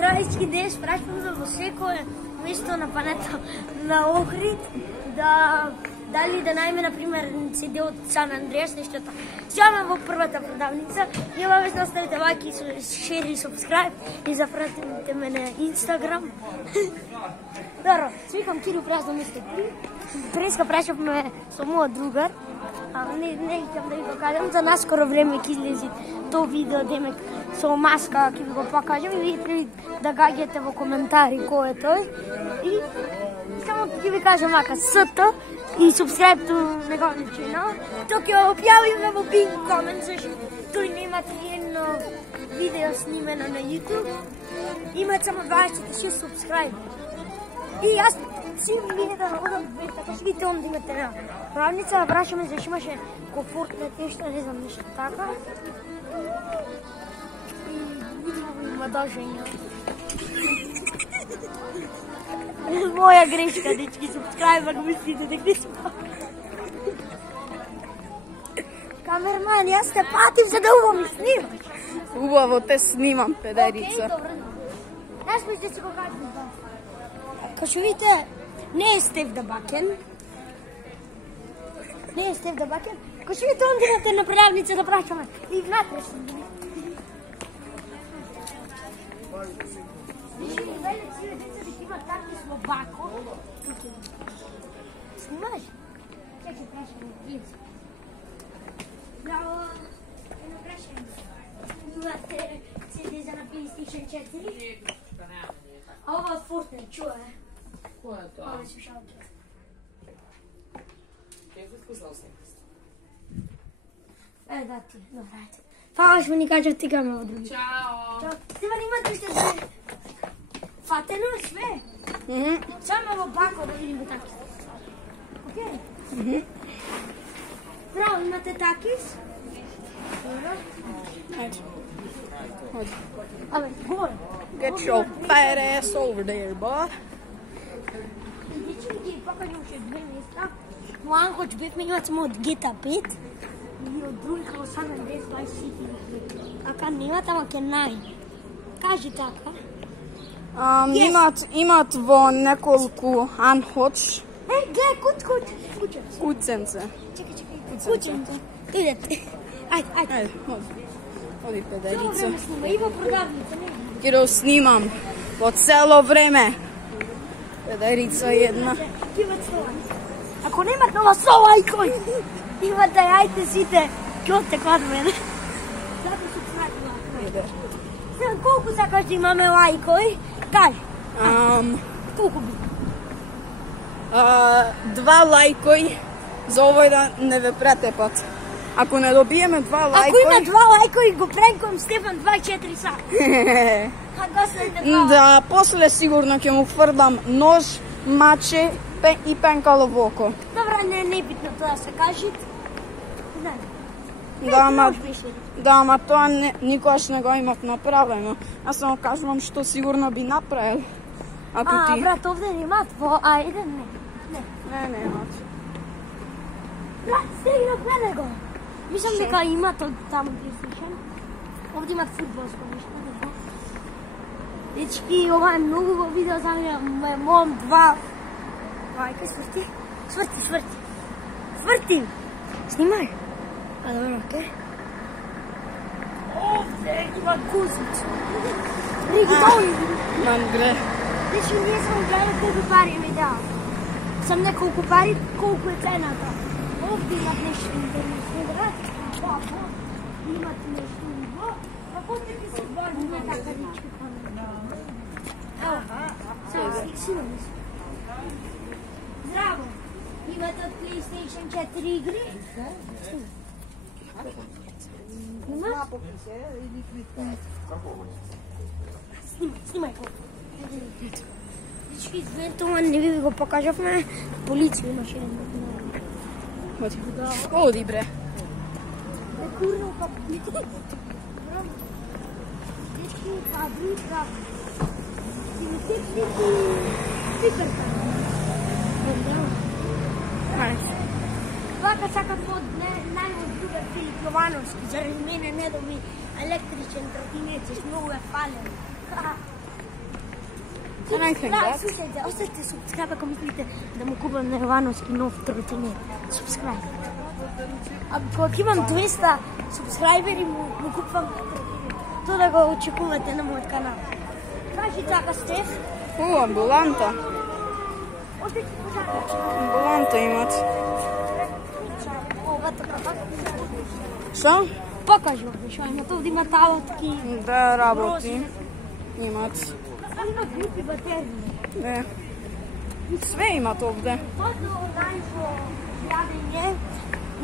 Здравейте, днес пращаме във всяко место на планета на Охрид дали да найме, например, седи от Сан Андреас, нещата. Сядаме в първата продавница. Имаме да ставите лайки, шер и субскрайб и запратите ме на Инстаграм. Добро, свикам Кирил Празно мисте. Преска пращаме со моят другар. Не искам да ви го кажем, за наскоро време ќе излези то видео, демек, со маска, ќе ви го покажем и вие да гаѓате во коментари кој е тој. И само ќе ви кажем вака, СТ и subscribe to неговиот канал. Тоа ќе го објавиме во big comment, зашто тој нема едно видео снимено на YouTube. Има само 26 subscribe. И аз си видите да родам, така ще видите он да имате на правница, вращаме, защото имаше комфортна теща, не знам нещо така. И видимо има даже моя грешка, дечки, субскрайб, ако мислите да ги сме. Камерман, аз те патим, за да убаво ми снимаш. Убаво те снимам, педерица. Окей, добре. Аз мисля да си го кажем. Kao što vidite, ne je Stef da Baken. Ne je Stef da Baken. Kao što vidite, onda imate na prodavnice da praćamo. I vnatre sam bili. Viši, vele cijele deca da ima takvi slobako. Snimaš? Čekaj, praćamo. Bravo. Jedno praćamo. Imate CD za na PlayStation 4. A ova od Fortnite, čuje? Ko je to? Ove slušalke. Da ti, dobro, ajde. Hvala što mi kažeš ti ga me odruži. Ćao! Ćao. Stevan, imate što sve? Fateno sve? Samo ovo bako da vidimo takis. Okej? Bravo, imate takis? Dobro. Ajde. Ajde. Ale, gore. Get your fat ass over there, boy. Дичи ги покажем ще две места. Моан хоч бевме имат само од GTA 5 и од других во San Andreas Vice City. Ака немат, ама ке нај. Кажи така. Имат во неколку анходж. Гледай, Куценце. Чекај. Кученце. Идете. Ајде. Ајде, оди педерица. Цело време снима, има продавница, не? Киро снимам по цело време. Педерица една. Имат слова. Ако немат нова слова, ајкој. Имате, ајте сите. Кјоте код мене. Зато субскрайб. Сега, колку сакаш да имаме лајкој? Кажи. Колку би? 2 лајкој за овој да не ве претепат. Ако не добиеме 2 лајкој... Ако има 2 лајкој, го пренкувам Стефан 24 сата. Да, после сигурно ќе му фрдам нож, маче и пенкало во око. Добра, не е битно тоа да се кажи. Да, ама тоа никогаш не го имав направено. Аз само кажувам што сигурно би направил. Ако ти... брат, овде немат во А1, не. Не, немат. Брат, стегна, гледай го. Мислам дека имат од таму PlayStation. Овде имат фудбалско нешто. Дечки, ова е многу во видео за мене. Мом 2. Вајка, сврти. Снимај. Добро, окей. Овде има гузица. Ригидони. Мангре. Дечки, ние сме гледали колку пари ми дава. Сам не колку пари, колку е цената. Овде имат нешто интересно, брат. Имат нешто ниво. Како те ти се борим на така дечки? Сега снимам. Здраво! Имате от PlayStation 4 игри? Снимай го. Всички извинете, не ви го покажавме. Полиция имаше едно. Оди, бре. Курно папа. Всички фабрика. Вака сакат од најмој другар Филип Јовановски, заради мене не доби електричен тротинец, многу е фален. Слушайте, оставете субскрайб, ако мислите да му купам на Ивановски нов тротинет. Субскрайб. Ако имам 200 субскрайбери, му купвам то да го очекувате на моят канал. Кажи така, Стеф. Амбуланта. Още ти пожаря. Амбуланта имат. Що? Покажи ovdje što ima, to ovdje ima talotki. Да, работи. Имат. Ima glupi baterije. Не. Sve имат ovdje. Pozdrav najpo jadenje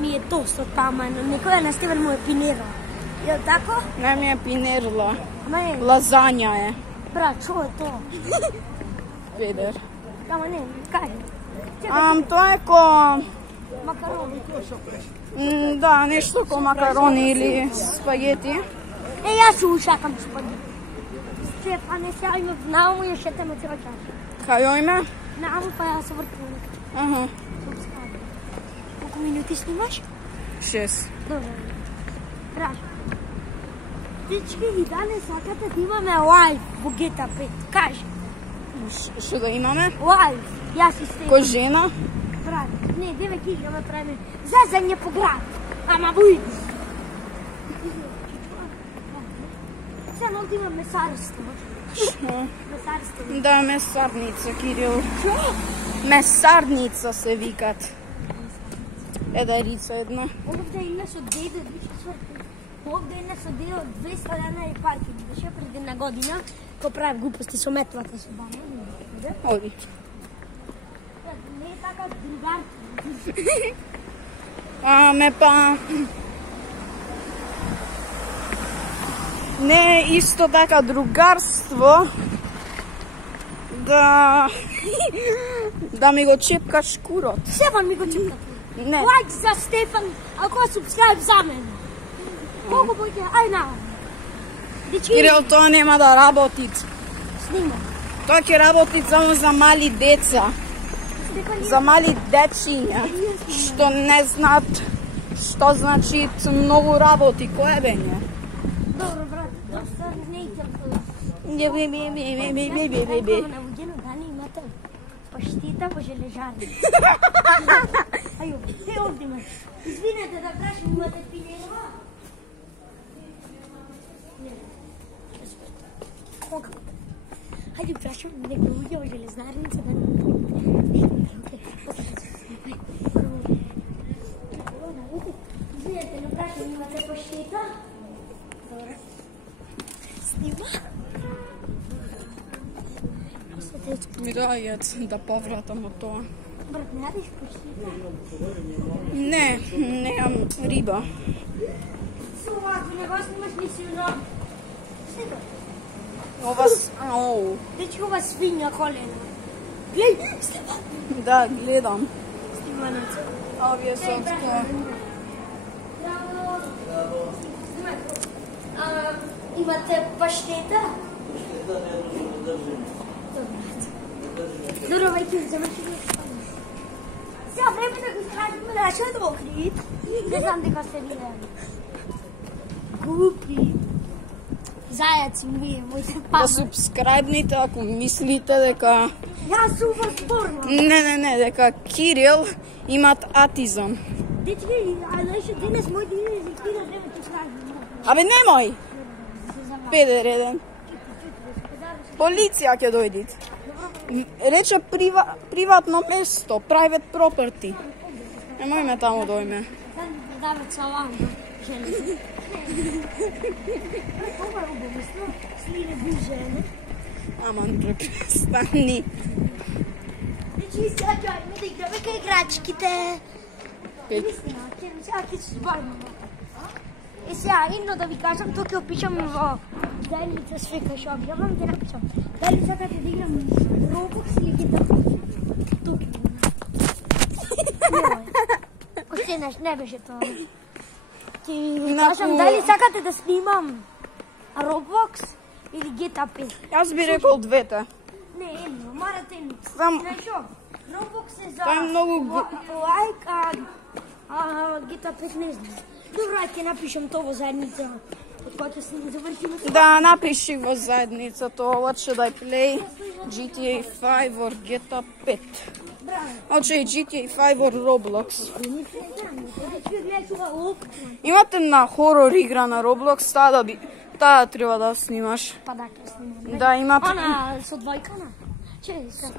mi je tost od tamana. Nikoja na Steven mu je pinirao. Jel tako? Ne mi je pinirla. Ne. Lazanja je. Brat, čo je to? Peder. Tamo ne, kaži. To je ko... Makaroni. Da, nešto ko makaroni ili spageti. Ja ću ušakam spageti. Stefane, ja imam naomu još jedemo cijela čaša. Kaj joj ime? Naomu pa ja se vrtim. Aha. Koliko minuti snimaš? 6. Dobro. Traži. Dečki, i danes sakate da imame live u GTA 5. Kaži. Što da imame? Live. Ja si Stefan. Ko žena? Brat, ne, 9 idemo pravim. Zazanje po grad. Ama buj. Sad ovdje ima mesarstvo. Što? Mesarstvo. Da, mesarnica, Kiril. Čo? Mesarnica se vikat. Edarica jedna. Ovdje ima su dede 2004. Ovdje ima su dede od 200 dana i parking. Da še pred jedna godina, ko pravi gluposti su metlata su bane. Odi. Ne je takav drugar. Me pa... Ne isto tako drugarstvo da mi go čepka škurot. Stefan mi go čepka. Ne. Like za Stefan, ako subscribe za mene. Koliko budete, aj na. Kiril, to nema da rabotit. Snima. To će rabotit samo za mali deca. Za mali dečinja. Što ne znat što znači mnogo raboti. Koje benje? Dobro, brat, dosta ne idem to. Bi. Na vođenu dani imate paštita po želežarni. Ajo, te ovdje imate. Izvinete da prašim, imate pinjenova? Ne. Koga? Hajde prašim, nek me uđe u železarnicu da Izvinete, ne prašim, imate paštita? Dobro. Snima? Mi dajec da povratamo to. Brat, ne radiš paštita? Ne, nemam riba. Ovako, nego snimaš mislio Snima. Dečki, ova svinja kolena. Glej, snima. Da, gledam. Snimanica. Ovdje sam to. Bravo. Imate pašteta? Dobro, vajte, završili. Сега време да го скажем, да ще да охрит. Не знам дека сте видели. Глупи. Заяц ми е, моите Да папа. субскрайбните, ако мислите дека... Јас сум вас спорна. Не, дека Кирил имат атизам. Дечки, а знаеш, денес мой ден е за кира време ти кажем. Абе, немој! Педер еден. Полиција ќе дојдит. Рече приватно место, private property. Немој ме таму дојме. Sad mi predavec sa lambo. Žene. Ова е убависно. Слине би žene. Аман, престани. Дечки, сега ďajme да играме кај играчките. Пет. Истина, сега ќе се збавиме. И сега, едно да ви кажам, тук ќе опишам во заедница свека што објавам, ќе напишам. Дали сакате да играм Roblox или GTA 5? Тук. Още еднаш, не беше тоа. Ќе ви кажам, дали сакате да снимам Roblox или GTA 5? Јас би рекол двете. Не, едно, морате едно. Сам- Знаеш што? Roblox е за Тоа е многу лайк, а GTA 5 не знам. Добро, ќе напишам тоа во заедница од Hoće se završimo. Da, napiši во заедницата, what should I play? GTA 5 or GTA 5? Hoće i GTA 5 or Roblox. Имате на хорор игра на Roblox, таа треба да снимаш. Pa dakle snimam. Да, има... Ona sa dvojkana?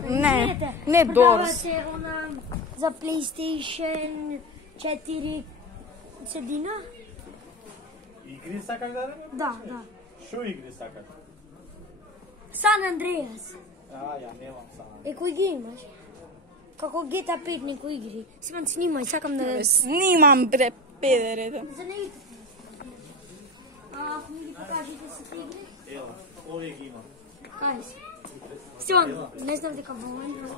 Не Продава Doors. се ona za PlayStation 4 седина? Игри сакаш да ребе? Да, да. Шо игри сакаш? San Andreas. Ја немам сама. Кои ги имаш? Како GTA 5 некои игри. Сега снимај, сакам да... Снимам, бре, педере. За неги... Ако ми ги покажете сите игри? Ела, овие ги имам. Кај си? Стиван, не знам дека во моментот...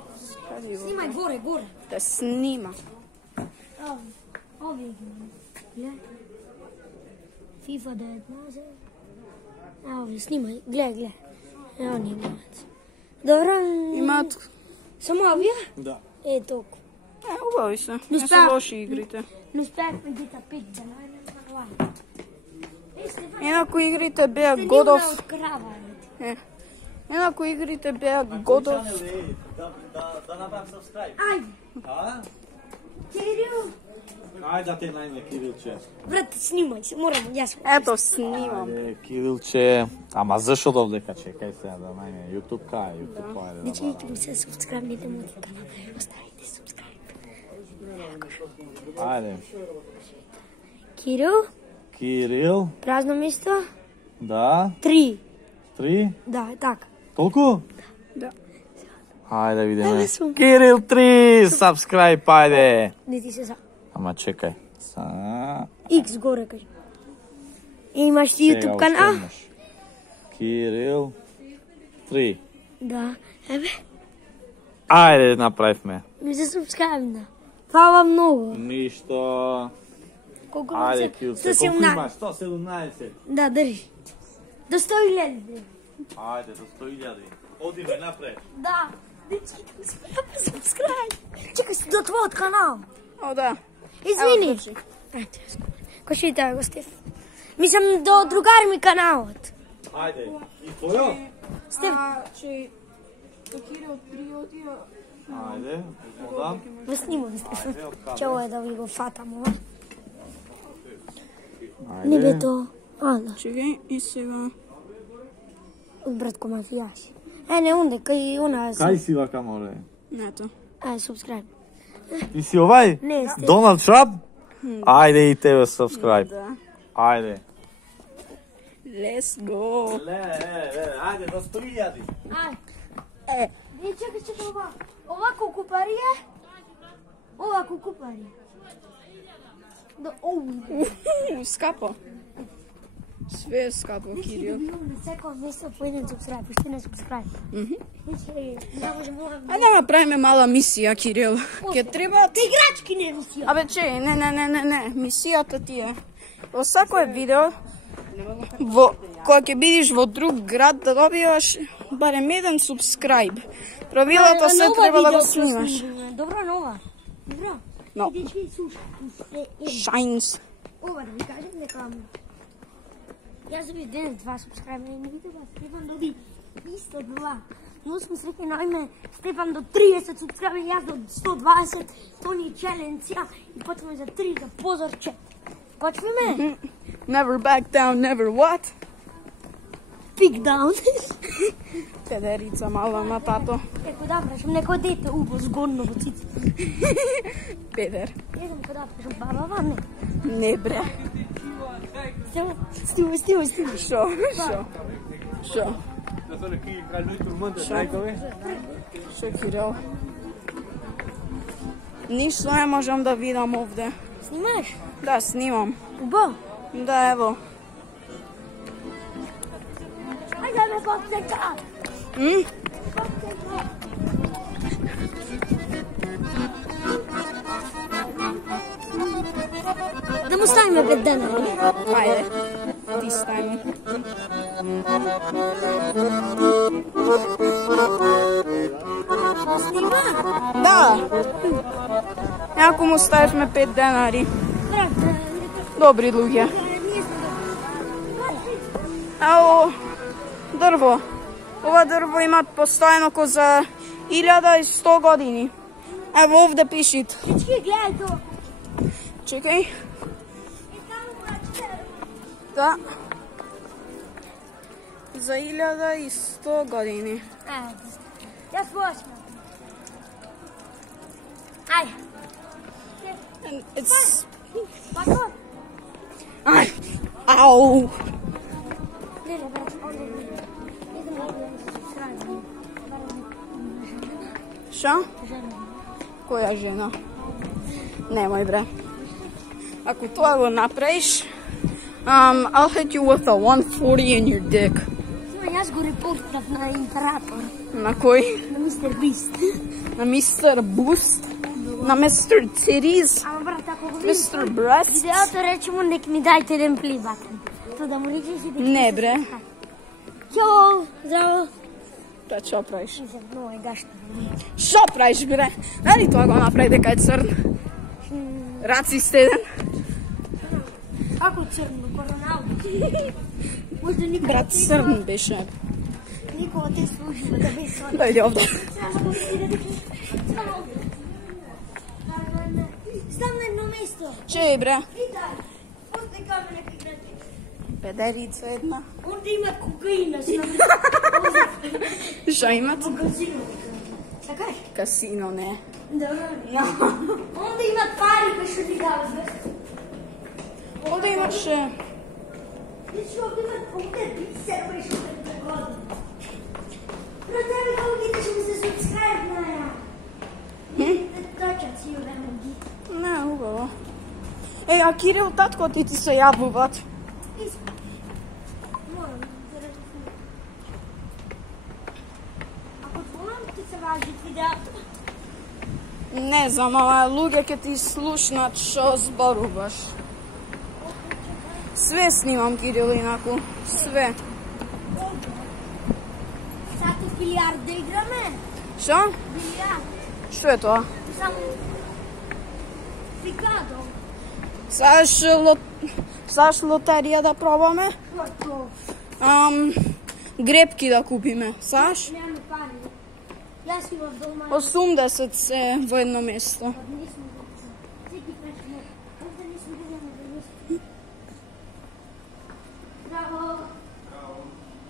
Снимај горе, горе. Да снима. Овие ги имам. Гледај. FIFA 19. Овие, снимај, гледај. Ево ни имаат. Добро. Имаат... Само овие? Да. Толку. Убави се. Не се лоши игрите. Не успеахме GTA 5 да најдеме на това. Инаку игрите беа God of... Од крава. Инаку игрите беа God of... Да направам subscribe. Ајде. А? Кирил. Ајде да те најме Кирилче. Брат, снимај се, морам, јас. Ето, снимам. Ајде Кирилче. Ама зашо довдека чекај сега да најме YouTube кај YouTube ајде. Не чекайте ми се субскрайбните мојот канал. Оставите субскрайб. Ајде. Кирил, Кирил. празно место. Да. 3. 3. Да, така. Толку? Да. Ајде видиме. Ајде сум. Кирил 3, subscribe ајде. Не ти се за. Ама чекај. X горе кажи. Имаш ти YouTube канал? Кирил 3. Да. Еве, Ајде направивме. ми се субскрайбна. Фала многу. Ништо. Колку Ајде Кирилче, колку 117. имаш? 117. Да, држи. До 100.000. Ајде до 100.000. Одиме напред. Да. Дечките, успеа субскрайб. Чекай си до твојот канал. О, да. Извини. Кој ще да го Стеф? Мислам до другари ми каналот. Ајде. И твојо? Стеф, Че... Кирил 3 одија... Ајде. Одам. го снимам Стеф. Ајде, од камера. Че ovo je da vi go fatam ovo. Не бе Ајде. то. Да. Чекај, и сега... Братко мафијаш. Не, онде, кај она... Кај си вака море? Ето. Субскрайб. Ти си овај? Не, Стеф. Доналд Трумп? Ајде и тебе subscribe. Да. Ајде. Let's go. Ајде до 100.000. Ај. Чекай, ова. Ова колку пари е? Ова колку пари? Скапо. Све е скапо, Кирил. На секој место по еден субскрайб, уште не субскрайб. Не можем ова... Ајде да направиме мала мисија, Кирил. Ке требаат... Играчки не мисија. Абе, че, не. Мисијата ти е. Во секој видео, кога ќе бидиш во друг град, да добиваш барем еден субскрайб. Правилата се треба да го снимаш. Добро, нова. Добро. Но. Дечки, слушај. Шајнс. Ова да ви кажем дека... Јас доби денес 2 субскрайба и не видите да Стефан доби исто 2. Но сме среќни најме Стефан до 30 субскрайба и јас до 120. То ни челенција и почваме за 3 за позорче. Почваме? Never back down, never what? Pick down. Педерица мала на тато. Еко да прашам, некој дете убо згодно во цици. Педер. Не знам кој да прашам, баба, не. Не бре. Стима. Шо? Шо, Кирил? Ништо не можам да видам овде. Снимаш? Да, снимам. Убо. Да, ево. Ајде ме подсека. Да му ставиме 5 дена. Ајде. Ти стави. Снима? Да. Ако му ставивме 5 денари. Брат, Добри луѓе. ние сме Evo drvo. Ova drvo ima postojeno ko za 1100 godini. Evo ovdje pišit. Dečki, gledaj to. Čekaj. Da. Za 1100 godini. Jaz počnem. Ajde. And it's... Tako? Aj! Au! Šta? Koja žena? Nemoj bre. Ako to evo napraviš, I'll hit you with a 140 in your dick. Jaz go reportirav na Imperator. Na koji? Na Mr. Beast. Na Mr. Boost? Na Mr. Titties? Ама брат, ако го видиш Mr. Breasts? видеото, речемо, нек ми дайте един плей батън. То да му речеш и да... Не бре. Чао! Здраво! Бре, čo praviš? Много е гашно. Що правиш, бре? Дали това го направи дека е църн? Рацистеден? Ако църно, Роналдо. Може да никога... Брат, църн беше. Никога те служи, да беше служи. Дойди овде. Стам на едно место. Че, бре? Питай. После камера как да Педерица една. Онде имат кокаина. Що имат? Магазино. Така е? Касино, не. Да. Онде имат пари, бе ще ти дава. Ovdje imаше... Виж, ovde имат овде бисер, бе ще те прегоди. Брате, бе, kako gledаш ми се subscribe на я? Точат си време ги. Не, убаво. Ей, а Кирил, татко ти се явуват. Moram da razmišljam. Ako tvojom ti se važi videото? Не знам, ама луѓе ќе ти слушнат што зборуваш. Све снимам, Кирил, инаку. Све. Sad u biliard da igrame? Што? Biliard. Што е тоа? Samo Picado. Саш лотерија да пробаме? Koliko? Грепки да купиме. Саш? Nemam pari. Ja sam imam doma. 80 се во едно место. Nismo Siki prešli. Ovdje nismo bili na mjestu. Bravo. Bravo.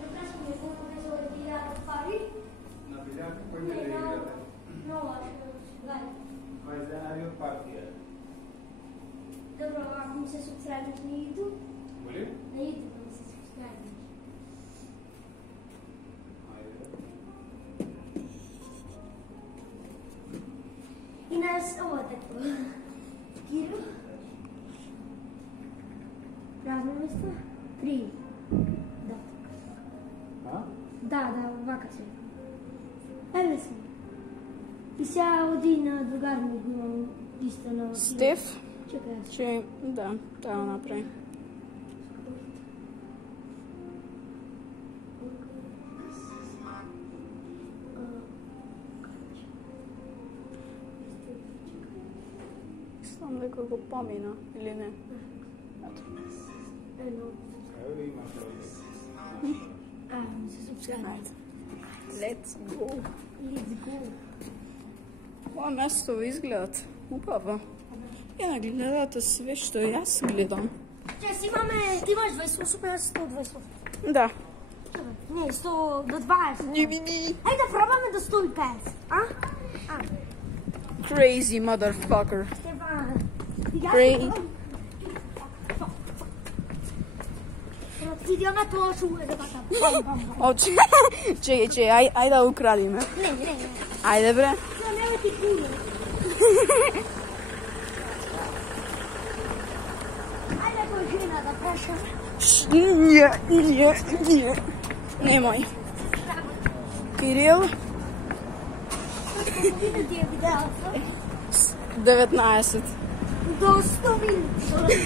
Dobro smo je koliko ne zove biliard pari. Na biljardu koji ne igrate? Nova gledaj. 20 denari od partije. Dobro, ako mi se subscribe na YouTube. Molim? Na YouTube mi se subscribe. Ajde. I nas ovo tako. Kiru. Prazno mjesto? 3. Da. A? Da, vakacije. Evo smo. I сега оди на другарник имам иsto на... Стеф? Чекай. Че, да, таа го направи. Знам дека го помина, или не? Ено. Evo li imaš ovdje? Mi se subscribe. Let's go. Let's go. Ова место изгледат убаво. Ја нагледате све што јас гледам. Чест, имаме... Ти имаш 28, јас 128. Да. Не, 100 до 20. Ни. Ајде да пробаме до 105. А? Crazy motherfucker. Стефан. Crazy. Ти на тоа шум е да батам. Чекај, ајде да украдиме. Не. Ајде бре. Тоа нема ти куне. Ајде кој жена да прашаме. Не. Немој. Кирил, Колко минути е видеото? 19. До 100 минути.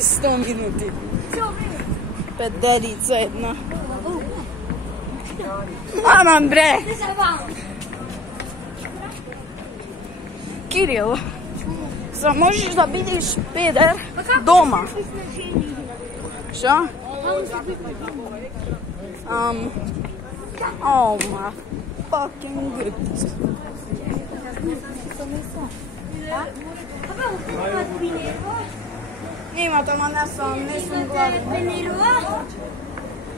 100 минути. Цел време. Педерица една. Аман бре. Не се бавам. Кирил, за можеш да бидеш педер дома. Што? Oh my fucking goodness. Имате, ама не сум гладен. Пинерова?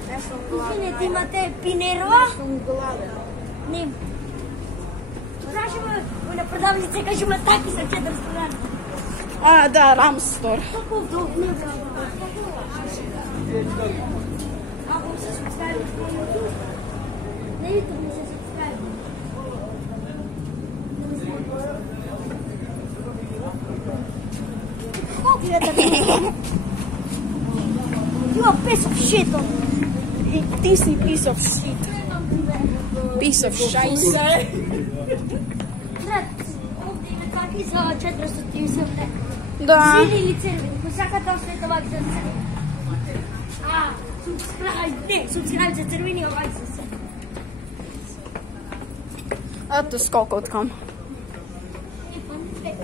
Не сум гладен. Извинете, имате пинерова? Не сум гладен. Не. Знаеш, на продавница кажем атаки за 4 страни. А, да, Рамстор. Толкова удобно. Ако се субскрайбваш на YouTube, на YouTube не се субскрайбваш. Какво гледате? You are piece of shit on me. Ти си piece of shit. Piece of shite. Ovdje ima takvi za 480 lek. Да. Сини или червени? По всяка точно е това за червени. Subscribe за червени, овай за се. Ето скока откам.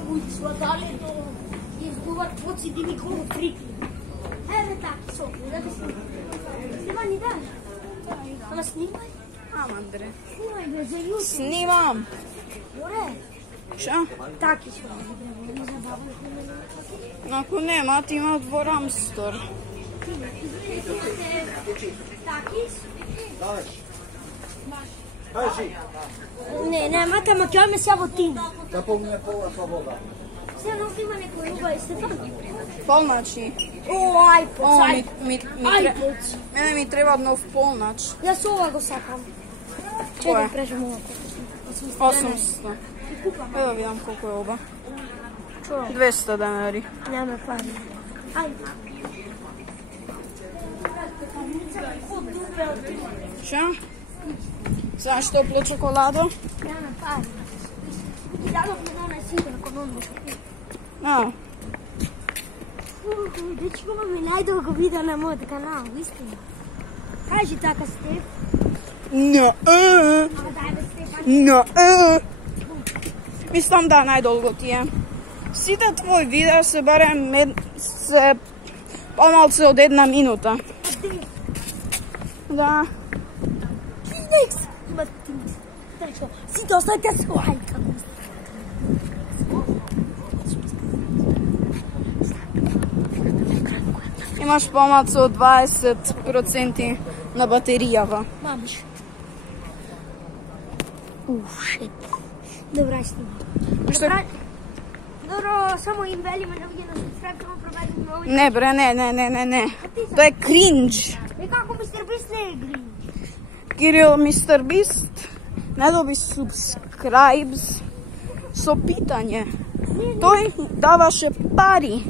Които слагали до издуват поци Никола Фрики. Еве таки соки, да ви снимай. Снимай ни даш? Ама снимай. Ама, Андре. Снимай бе, за YouTube. Снимам. Добре. Ша? Таки ще не забавно. Ако нема, ти има во Рамстор. Не, немате, ама тя ме ся во тин. Da pomne pola pa voda. Сега много има некој руба и Стефан. Полначи. О, айпод, О, айпод. мене ми треба нов полнач. Јас ова го сакам. Кој Чекай, е? прежем ова. 800. Ево да видам колко е оба. 200 денари. Нема пари. Ајде. Ша? Знаеш топло чоколадо? Нема пари. И дадов ми на сидор кон А, Дечко ми најдолго видео на мојот канал, истина. Кажи така, Стеф. не, Ама дај бе, Стефан. не, мислам да најдолго ти е. Сите твои видеа се барем се помалце од 1 минута. Да. Финекс! Има Финекс. Дечко, си достајте свој канал. Имаш помалце од 20% на батеријава. Мамиш. Шит. Добра снима. Што? Добро, само им велиме на вие на субскрайб, само пробајте нови. Не бре, не. Тоа е кринџ. Е како мистер Бист не е грин. Кирил Мистер Бист не доби субскрайбс со питање. Тој даваше пари.